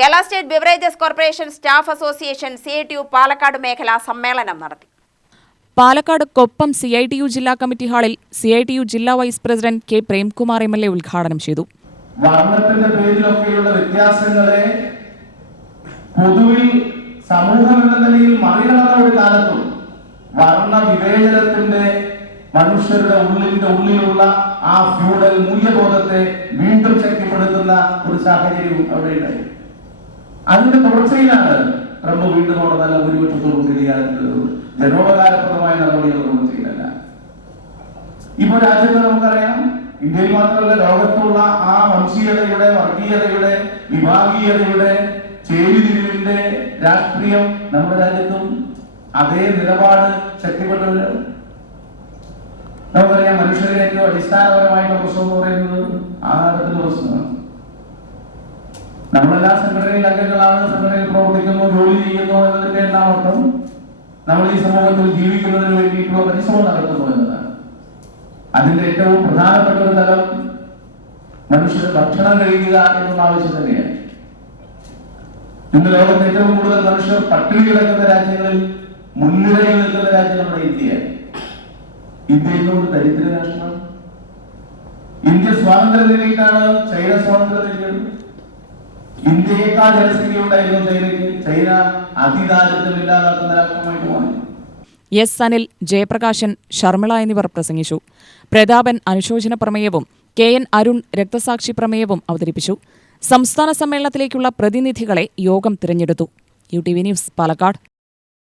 Kerala state beverages corporation staff association CITU Palakkad മേഖല സമ്മേളനം നടത്തി. പാലക്കാട് കൊപ്പം CITU ജില്ലാ കമ്മിറ്റി ഹാളിൽ CITU ജില്ലാ vice president K. Premkumar MLA ഉദ്ഘാടനം ചെയ്തു. വർണ്ണത്തിന്റെ പേരിലൊക്കെയുള്ള വ്യത്യാസങ്ങളെ പൊതുവിൽ സമൂഹം എന്ന നിലയിൽ മറികടന്ന ഒരു കാലത്തും വർണ്ണ വിവേചനത്തിന്റെ മനുഷ്യരുടെ ഉള്ളിലുള്ള ആ ഫ്യൂഡൽ മൂല്യബോധത്തെ വീണ്ടും ശക്തിപ്പെടുത്തുന്ന ഒരു സാഹചര്യവും അവിടെ ഉണ്ടായി. അതിന്റെ തുടർച്ചയിലാണ് ട്രംപ് വീണ്ടും അവിടെ നല്ല ഭൂരിപക്ഷത്തോടുകൂടി അധികാരത്തിലുള്ളത്. ജനോപകാരപ്രദമായ നടപടികളൊന്നും ചെയ്യുന്നില്ല. ഇപ്പൊ രാജ്യത്ത് നമുക്കറിയാം, ഇന്ത്യയിൽ മാത്രമല്ല ലോകത്തുള്ള ആ വംശീയതയുടെ, വർഗീയതയുടെ, വിഭാഗീയതയുടെ, ചേരിതിരിവിന്റെ രാഷ്ട്രീയം നമ്മുടെ രാജ്യത്തും അതേ നിലപാട് ശക്തിപ്പെട്ടവരാണ്. നമുക്കറിയാം, മനുഷ്യരുടെ ഏറ്റവും അടിസ്ഥാനപരമായിട്ടുള്ള പ്രശ്നം എന്ന് പറയുന്നത് ആഹാരത്തിന്റെ പ്രശ്നമാണ്. നമ്മളെല്ലാ സംഘടനയിൽ അംഗങ്ങളാണ്, സംഘടനയിൽ പ്രവർത്തിക്കുന്നു, ജോലി ചെയ്യുന്നു എന്നതിന്റെ എല്ലാം അർത്ഥം നമ്മൾ ഈ സമൂഹത്തിൽ ജീവിക്കുന്നതിന് വേണ്ടിയിട്ടുള്ള പരിശ്രമം നടത്തുന്നു എന്നതാണ്. അതിന്റെ ഏറ്റവും പ്രധാനപ്പെട്ട ഒരു തലം മനുഷ്യർ ഭക്ഷണം കഴിക്കുക എന്നുള്ള ആവശ്യം തന്നെയാണ്. ഇന്ന് ലോകത്ത് ഏറ്റവും കൂടുതൽ മനുഷ്യർ പട്ടിണി കിടക്കുന്ന രാജ്യങ്ങളിൽ മുൻനിരയിൽ നിൽക്കുന്ന രാജ്യം നമ്മുടെ ഇന്ത്യയാണ്. ഇന്ത്യ ഇന്നുകൊണ്ട് ദരിദ്ര രാഷ്ട്രമാണ്. ഇന്ത്യ സ്വാതന്ത്ര്യം നേടിയിട്ടാണ് ചൈന സ്വാതന്ത്ര്യം നേടിയത്. ഇന്ത്യയേക്കാൾ ജനസംഖ്യ ഉണ്ടായിരുന്നു ചൈനയ്ക്ക്. ചൈന അതിദാരിദ്ര്യം ഇല്ലാതാക്കുന്ന രാഷ്ട്രമായിട്ട് മാറി. S. അനിൽ, ജയപ്രകാശൻ, ശർമിള എന്നിവർ പ്രസംഗിച്ചു. പ്രതാപൻ അനുശോചന പ്രമേയവും KN അരുൺ രക്തസാക്ഷി പ്രമേയവും അവതരിപ്പിച്ചു. സംസ്ഥാന സമ്മേളനത്തിലേക്കുള്ള പ്രതിനിധികളെ യോഗം തിരഞ്ഞെടുത്തു. UTV news, Palakkad.